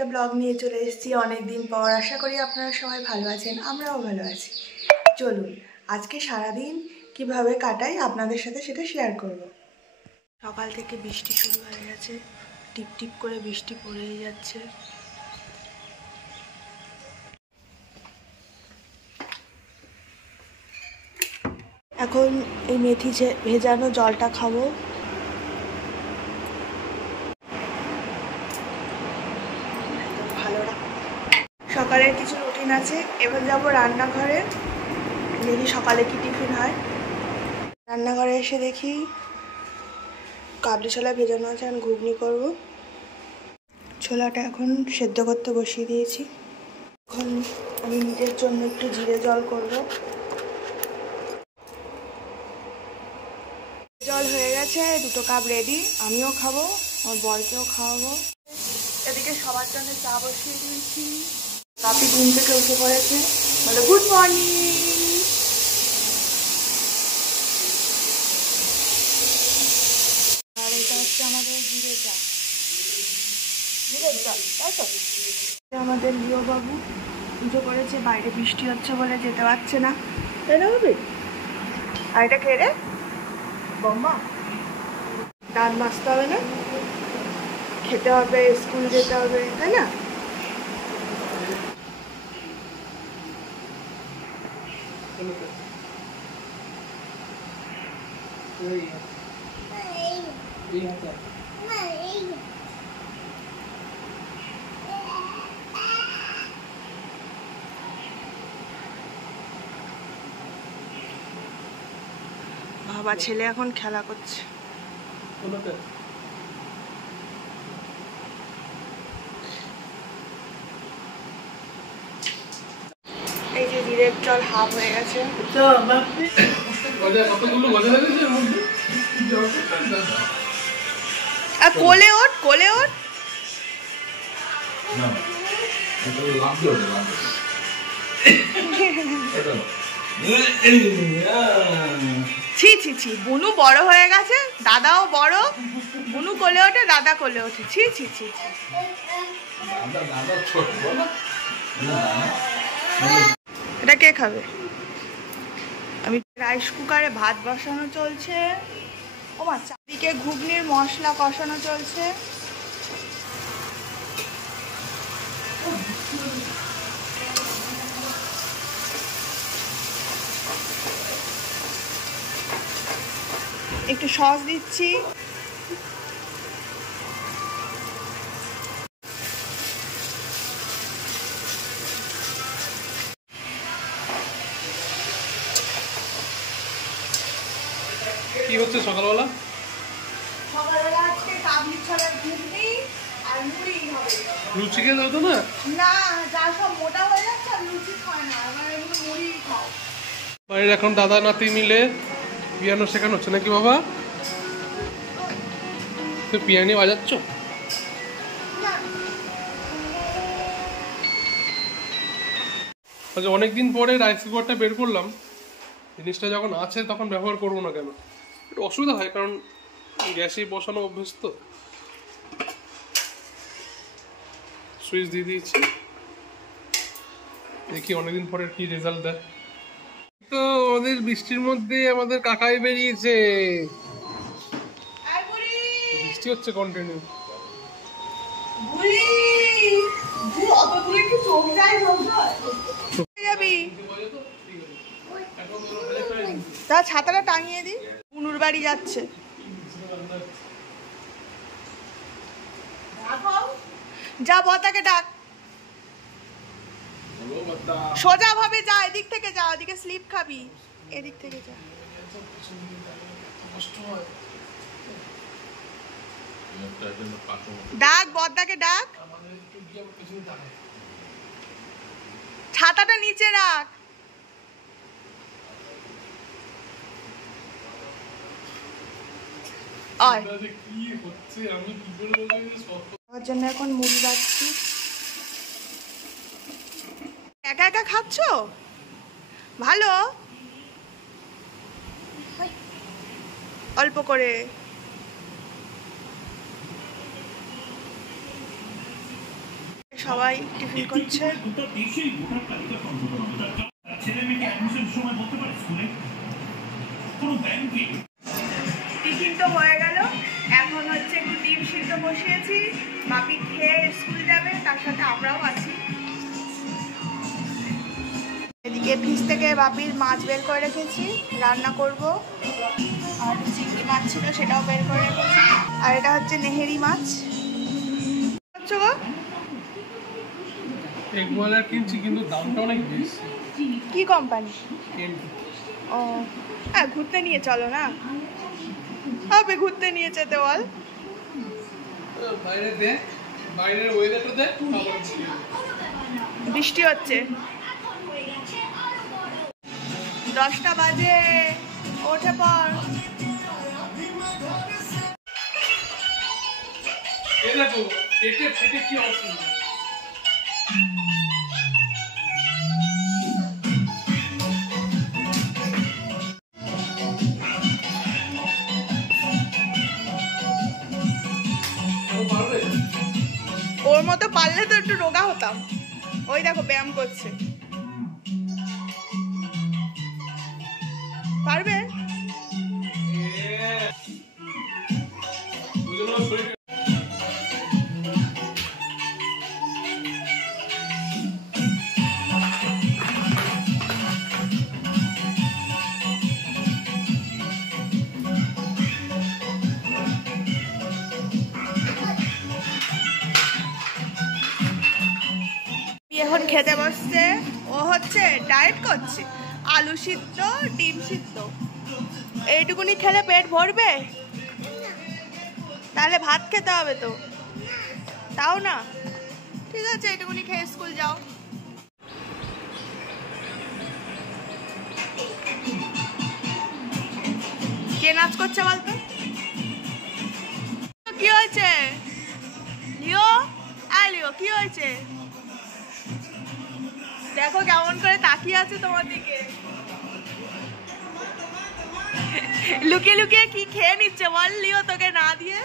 একটা ব্লগ নিয়ে চলে এসেছি অনেক দিন পর। আশা করি আপনারা সবাই ভালো আছেন, আমরাও ভালো আছি। চলুন আজকে সারাদিন কিভাবে কাটাই আপনাদের সাথে সেটা শেয়ার করব। সকাল থেকে বৃষ্টি শুরু হয়ে গেছে, টিপ টিপ করে বৃষ্টি পড়েই যাচ্ছে। এখন এই মেথি ভেজানো জলটা খাবো। সকালের কিছু রুটিন আছে, এবার যাব রান্নাঘরে, দেখি সকালে কি টিফিন হয়। রান্নাঘরে এসে দেখি কাবলি ছোলা ভেজানো আছে, আমি ঘুগনি করব। ছোলাটা এখন সেদ্ধ করতে বসিয়ে দিয়েছি। এখন আমি নিজের জন্য একটু জিরে জল করব। জল হয়ে গেছে, 2 কাপ রেডি, আমিও খাবো, আমার বরকেও খাওয়াবো। এদিকে সবার জন্য চা বসিয়ে দিয়েছি। কাপি ঘুম থেকে উঠে পড়েছে, বলে গুড মর্নিং। আর এটা হচ্ছে আমাদের জিরে চা, তাই তো। আমাদের লিও বাবু পুজো করেছে, বাইরে বৃষ্টি হচ্ছে বলে যেতে পারছে না, তাই না বাবু? আর এটা কে রে? বম্মা। দাঁত মাজতে হবে না, খেতে হবে, স্কুল যেতে হবে, তাই না? বাবা ছেলে এখন খেলা করছে। এই যে জিরের জল হাফ হয়ে গেছে। আর কোলে ওঠ, কোলে ওঠ। ছি ছি ছি, বুনু বড় হয়ে গেছে, দাদাও বড়, বুনু কোলে ওঠে, দাদা কোলে ওঠে, ছি ছি ছি ছি। এটা কে খাবে? আমি রাইস কুকারে ভাত বসানো চলছে। ও মা, চারদিকে ঘুগনির মশলা কষানো চলছে। একটু সস দিচ্ছি। কি হচ্ছে সকালবেলা? সকালবেলা আজকে কাবলি ছোলার ঘুগনি আর মুড়ি হবে। লুচি খেতে হতো না? না, যা সব মোটা হয়ে যাচ্ছে আর লুচি খায় না, এবার এগুলো মুড়ি খাও। বাড়ির এখন দাদা নাতি মিলে পিয়ানো শেখানো হচ্ছে নাকি বাবা? তুই পিয়ানো বাজাচ্ছ? আচ্ছা, অনেকদিন পরে রাইস কুকারটা বের করলাম। জিনিসটা যখন আছে তখন ব্যবহার করবো না কেন? একটু অসুবিধা হয়, কারণ গ্যাসে বসানো অভ্যস্ত। সুইচ দিয়ে দিয়েছি, দেখি অনেকদিন পরে কি রেজাল্ট দেয়। তো আমাদের বৃষ্টির মধ্যে আমাদের কাকাই বেরিয়েছে। বৃষ্টি হচ্ছে কন্টিনিউ। তা ছাতাটা টাঙিয়ে দি, বুনুর বাড়ি যাচ্ছে। যা বতাকে ডাক, সোজা ভাবে যা, এদিক থেকে যা, ওদিকে স্লিপ খাবি, এদিক থেকে যা। ডাক বদ্দাকে ডাক, ছাতাটা নিচে রাখ। আমার জন্য এখন মুড়ি বাড়ছি। একা একা খাচ্ছ? ভালো, অল্প করে। সবাই টিফিন করছে। টিফিন তো হয়ে গেল, এখন হচ্ছে একটু ডিম সিদ্ধ বসিয়েছি। বাপি খেয়ে স্কুল যাবে, তার সাথে আমরাও আছি। এদিকে ফ্রিজ থেকে বাপির মাছ বের করে রেখেছি, রান্না করব। আর চিংড়ি মাছ ছিল, সেটাও বের করে রেখেছি। আর এটা হচ্ছে নেহেরি মাছ। এগ বয়লার কিনছি, কিন্তু দামটা অনেক বেশি। কি কোম্পানি? ও হ্যাঁ, ঘুরতে নিয়ে চলো না। হবে ঘুরতে নিয়ে যেতে বল। বাইরে দেখ, বাইরের ওয়েদারটা দেখ। বৃষ্টি হচ্ছে, 10টা বাজে, ওঠে পর। এই দেখো কেটে ফেটে কি অবস্থা। ওর মতো পারলে তো একটু রোগা হতাম। ওই দেখো ব্যায়াম করছে। পারবে? এখন খেতে বসছে। ও হচ্ছে ডায়েট করছে, আলু সিদ্ধ, ডিম সিদ্ধ। এইটুকুনি খেলে পেট ভরবে? তাহলে ভাত খেতে হবে তো, তাও না। ঠিক আছে, এইটুকুনি খেয়ে স্কুল যাও। কে নাচ করছে বলতো? কি হয়েছে লিও? লিও কি হয়েছে? দেখো কেমন করে তাকিয়ে আছে তোমার দিকে। লুকিয়ে লুকিয়ে কি খেয়ে নিচ্ছে বল লিও তোকে না দিয়ে?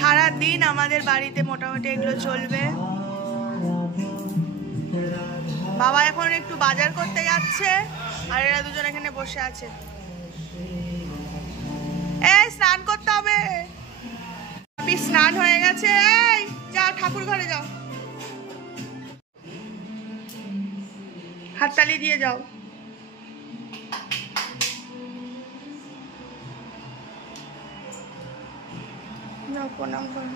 সারাদিন আমাদের বাড়িতে মোটামুটি এগুলো চলবে। বাবা এখন একটু বাজার করতে যাচ্ছে, আর এরা দুজন এখানে বসে আছে। এই স্নান করতে হবে। স্নান হয়ে গেছে, এই যাও ঠাকুর ঘরে যাও, হাততালি দিয়ে যাও। প্রণাম করো।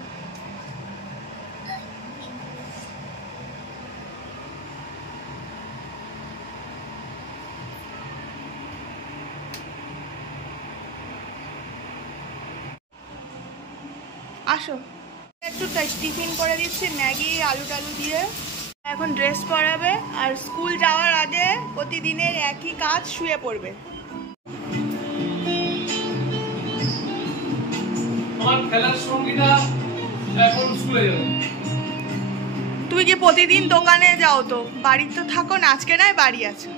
আসো, একটু টিফিন করে দিচ্ছি, ম্যাগি আলু টালু দিয়ে। এখন ড্রেস পরাবে, আর স্কুল যাওয়ার আগে প্রতিদিনের একই কাজ, শুয়ে পড়বে। আমার খেলার সঙ্গীটা এখন স্কুলে যাবে। তুমি কি প্রতিদিন দোকানে যাও? তো বাড়িতে তো থাকো না, আজকে নয় বাড়ি আছে।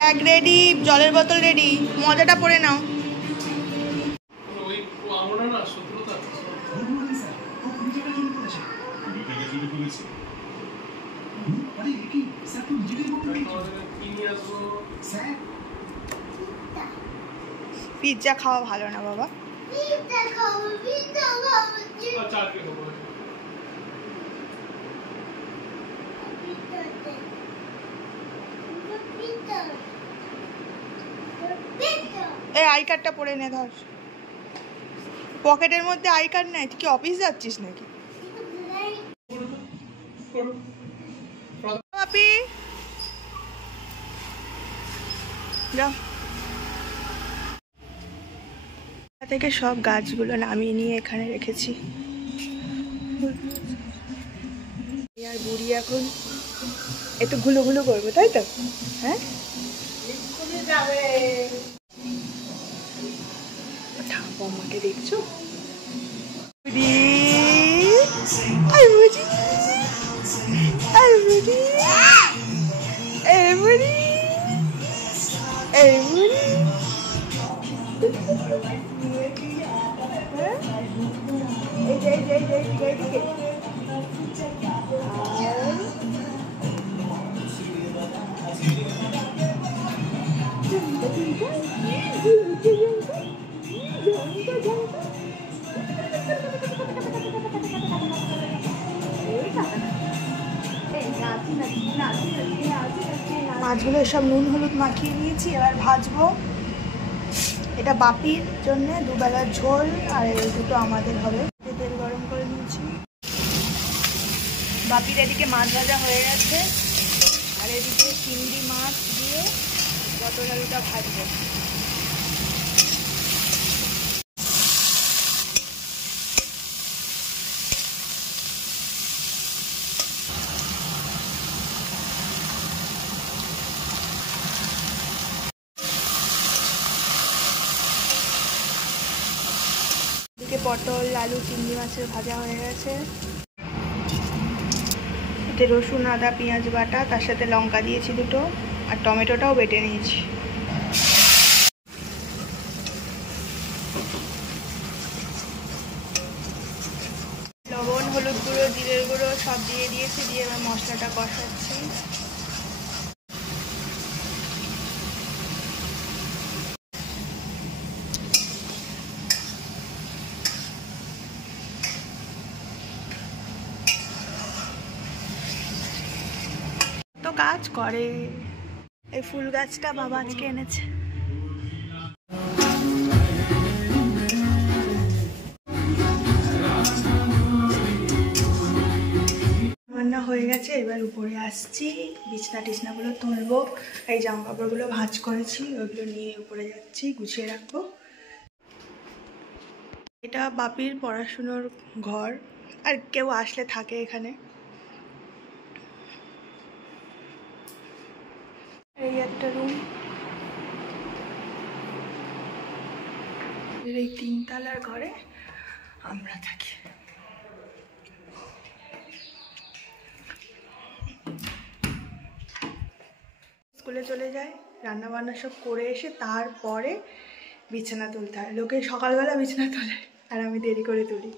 ব্যাগ রেডি, জলের বোতল রেডি, মজাটা পড়ে নাও। ওই আমরা না শত্রুতা পিৎজা খাওয়া ভালো না বাবা। এই আই কার্ডটা পরে নে, ধর। পকেটের মধ্যে আই কার্ড নাই? তুই কি অফিস যাচ্ছিস নাকি? বাপি যাও। থেকে সব গাছগুলো নামিয়ে নিয়ে এখানে রেখেছি। আর বুড়ি এখন একটু ঘুলো ঘুলো করবো, তাই তো? হ্যাঁ, বৌমাকে দেখছো? মাছগুলো সব নুন হলুদ মাখিয়ে নিয়েছি, এবার ভাজবো। এটা বাপির জন্য দুবেলার ঝোল, আর এই দুটো আমাদের হবে। তেল গরম করে নিয়েছি। বাপির এদিকে মাছ ভাজা হয়ে গেছে, আর এদিকে চিংড়ি মাছ দিয়ে পটল আলুটা ভাজবো। এদিকে পটল আলু চিংড়ি মাছের ভাজা হয়ে গেছে। এতে রসুন আদা পেঁয়াজ বাটা, তার সাথে লঙ্কা দিয়েছি দুটো, আর টমেটোটাও বেটে নিয়েছি। লবণ হলুদ গুঁড়ো জিরের গুঁড়ো সব দিয়ে দিয়েছি, দিয়ে এবার মশলাটা কষাচ্ছি। তো কাজ করে। এই ফুল গাছটা বাবা আজকে এনেছে। রান্না হয়ে গেছে, এবার উপরে আসছি, বিছনা টিছনাগুলো তুলবো। এই জামা কাপড়গুলো ভাঁজ করেছি, ওইগুলো নিয়ে উপরে যাচ্ছি, গুছিয়ে রাখবো। এটা বাপির পড়াশুনোর ঘর, আর কেউ আসলে থাকে এখানে। এই একটা রুম, এই 3 তলার ঘরে আমরা থাকি। স্কুলে চলে যায়, রান্না বান্না সব করে এসে তারপরে বিছানা তুলতে হয়। লোকে সকালবেলা বিছানা তোলে, আর আমি দেরি করে তুলি।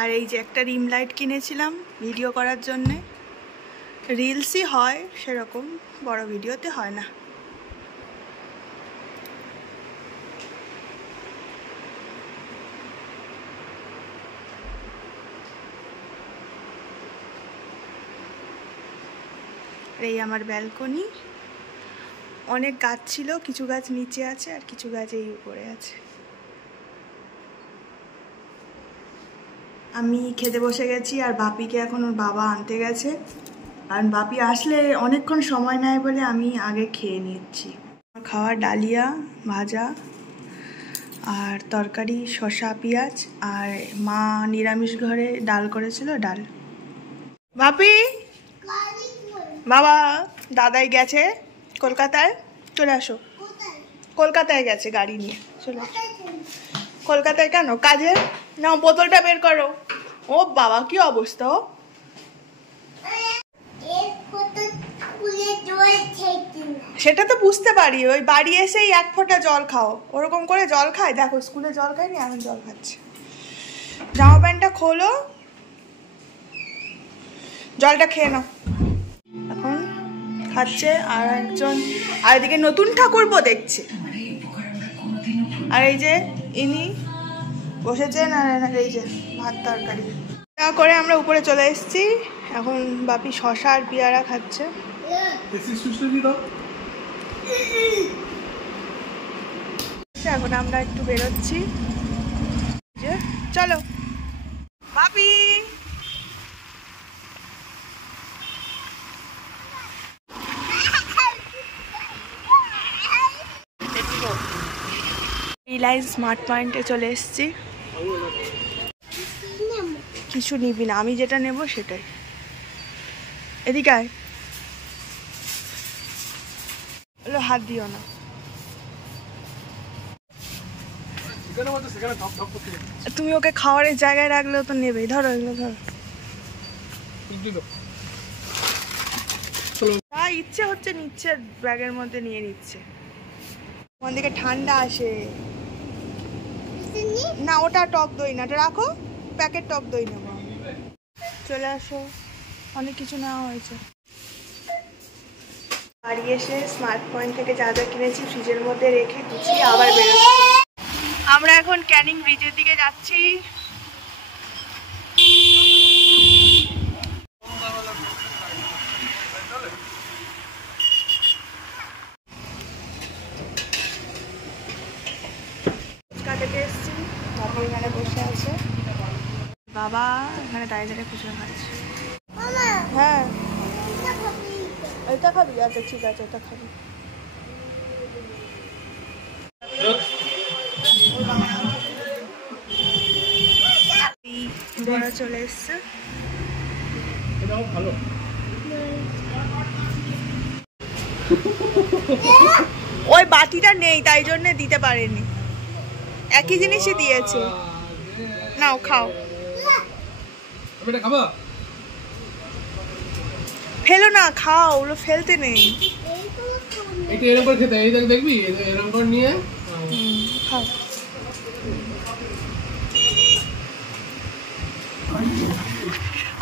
আর এই যে একটা রিম লাইট কিনেছিলাম ভিডিও করার জন্যে। রিলসই হয় সেরকম, বড় ভিডিওতে হয় না। এই আমার ব্যালকনি। অনেক গাছ ছিল, কিছু গাছ নিচে আছে আর কিছু গাছ এই উপরে আছে। আমি খেতে বসে গেছি, আর বাপিকে এখন ওর বাবা আনতে গেছে। কারণ বাপি আসলে অনেকক্ষণ সময় নেয় বলে আমি আগে খেয়ে নিচ্ছি। খাওয়া ডালিয়া ভাজা আর তরকারি, শসা পেঁয়াজ, আর মা নিরামিষ ঘরে ডাল করেছিল, ডাল। বাপি বাবা দাদাই গেছে কলকাতায়, চলে আসো। কলকাতায় গেছে গাড়ি নিয়ে, চলে আসো। কলকাতায় কেন? কাজে। নাও বোতলটা বের করো। ও বাবা কি অবস্থা! সেটা তো বুঝতে পারি, ওই বাড়ি এসেই 1 ফোঁটা জল খাও, ওরকম করে জল খায়। দেখো স্কুলে জল খায়নি, এখন জল খাচ্ছে। জামা প্যান্টটা খোলো, জলটা খেয়ে নাও। এখন খাচ্ছে, আর একজন আর এদিকে নতুন ঠাকুরপো দেখছে। আর এই যে ইনি বসেছেন, আর এই যে ভাত তরকারি করে আমরা উপরে চলে এসেছি। এখন বাপি শসা আর পেয়ারা খাচ্ছে। এখন আমরা একটু বেরোচ্ছি, চলো বাপি। রিলায়েন্স স্মার্ট পয়েন্টে চলে এসেছি। কিছু নিবি না, আমি যেটা নেব সেটাই। এদিকে আয়, হাত দিও না। তুমি ওকে খাওয়ারের জায়গায় রাখলেও তো নেবেই। ধরো এগুলো, ধরো। যা ইচ্ছে হচ্ছে নিচ্ছে, ব্যাগের মধ্যে নিয়ে নিচ্ছে। ওখান থেকে ঠান্ডা আসে না, ওটা টক দই না, ওটা রাখো, প্যাকেট টক দই নেবো। চলে আসো, অনেক কিছু নেওয়া হয়েছে। বাড়ি এসে স্মার্ট পয়েন্ট থেকে যা যা কিনেছি ফ্রিজের মধ্যে রেখে গুছিয়ে আবার বেরোচ্ছি। আমরা এখন ক্যানিং ব্রিজের দিকে যাচ্ছি। ফুচকা খেতে এসেছি, বাবা এখানে বসে আছে, বাবা এখানে দাঁড়িয়ে দাঁড়িয়ে ফুচকা খাচ্ছে। হ্যাঁ, এটা খাবি? আচ্ছা ঠিক আছে, এটা খাবি। বড়া চলে এসছে। ওই বাটিটা নেই, তাই জন্য দিতে পারেনি। একই জিনিসই দিয়েছে। নাও খাও। ফেলো না, খাও, ওগুলো ফেলতে নেই। এটা এরকম করে খেতে, এই দেখবি এরকম করে নিয়ে খাও।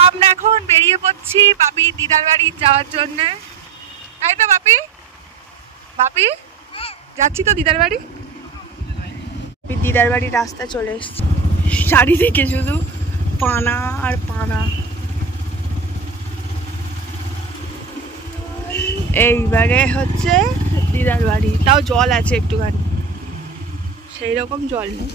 আমরা এখন বেরিয়ে পড়ছি বাপি দিদার বাড়ি যাওয়ার জন্য, তাই তো বাপি? বাপি যাচ্ছি তো দিদার বাড়ি। দিদার বাড়ির রাস্তা চলে এসছি, চারিদিকে শুধু পানা আর পানা। এইবারে হচ্ছে দিদার বাড়ি, তাও জল আছে একটুখানি, সেই রকম জল নেই।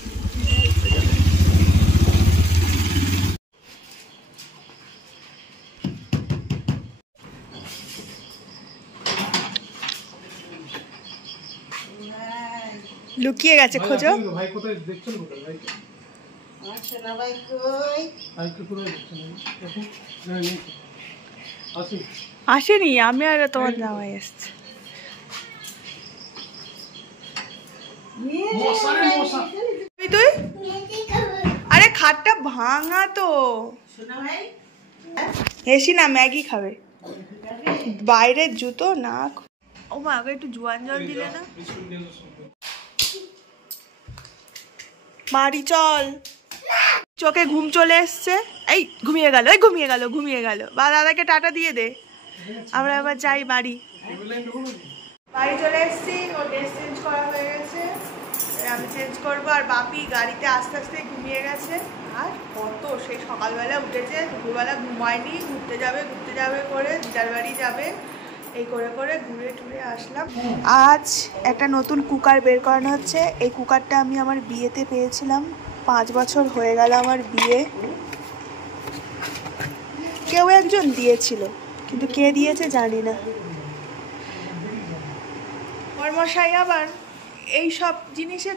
লুকিয়ে গেছে, খোঁজো। ভাই কোথায় দেখছেন? কোথায় ভাই? আচ্ছা না ভাই, কই ভাই কোথায় দেখছেন? আসেনি, আমি আর তোমার জামাই এসছে। তুই আরে খাটটা ভাঙা তো, এসি না, ম্যাগি খাবে। বাইরের জুতো না। ও মা, আগে একটু জোয়ান জল দিলে না। বাড়ি চল, চোখে ঘুম চলে এসছে। এই ঘুমিয়ে গেল, এই ঘুমিয়ে গেল, ঘুমিয়ে গেল। বা দাদাকে টাটা দিয়ে দে, আমরা এবার যাই বাড়ি। বাড়ি চলে এসছি, ওর ড্রেস চেঞ্জ করা হয়ে গেছে, আমি চেঞ্জ করবো। আর বাপি গাড়িতে আস্তে আস্তে ঘুমিয়ে গেছে। আর কত সেই সকালবেলা উঠেছে, দুপুরবেলা ঘুমায়নি, ঘুরতে যাবে করে দিদার বাড়ি যাবে, এই করে করে ঘুরে টুরে আসলাম। আজ একটা নতুন কুকার বের করানো হচ্ছে। এই কুকারটা আমি আমার বিয়েতে পেয়েছিলাম, 5 বছর হয়ে গেল আমার বিয়ে। কেউ একজন দিয়েছিল, কিন্তু কে দিয়েছে জানি না। মশাই আবার এই সব জিনিসে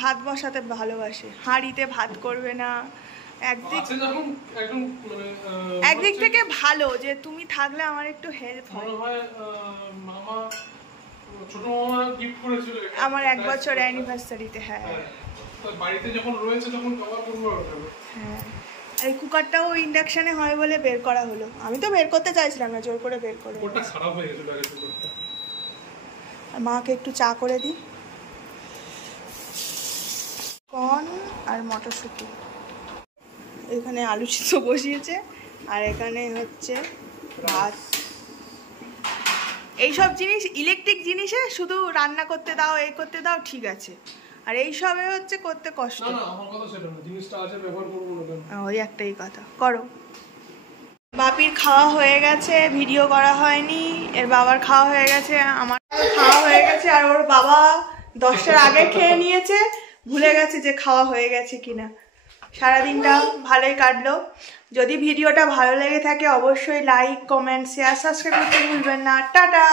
ভাত বসাতে ভালোবাসে, হাঁড়িতে ভাত করবে না। একদিক থেকে ভালো যে তুমি থাকলে আমার একটু হেল্প হয়। আমার 1 বছর অ্যানিভার্সারিতে। হ্যাঁ, বাড়িতে যখন রয়েছে তখন কভার করব। হ্যাঁ, এই কুকারটাও ইন্ডাকশনে হয় বলে বের করা হলো। আমি তো বের করতে চাইছিলাম না, জোর করে বের করে। ওটা খারাপ হয়ে গেছিল আগে কুকারটা। আর মাকে একটু চা করে দিই। কর্ন আর মটরশুঁটি, এখানে আলু সিদ্ধ বসিয়েছে, আর এখানে হচ্ছে ভাত। এইসব জিনিস ইলেকট্রিক জিনিসে শুধু রান্না করতে দাও, এই করতে দাও, ঠিক আছে। আর এইসবে হচ্ছে করতে কষ্ট। না, আমার কথা সেটা না, জিনিসটা আছে ব্যবহার করব না কেন? ওই একটাই কথা, করো। বাপির খাওয়া হয়ে গেছে, ভিডিও করা হয়নি। এর বাবার খাওয়া হয়ে গেছে, আমার খাওয়া হয়ে গেছে। আর ওর বাবা 10টার আগে খেয়ে নিয়েছে, ভুলে গেছে যে খাওয়া হয়ে গেছে কিনা। সারাদিনটা ভালোই কাটলো। যদি ভিডিওটা ভালো লেগে থাকে অবশ্যই লাইক, কমেন্ট, শেয়ার, সাবস্ক্রাইব করতে ভুলবেন না। টাটা।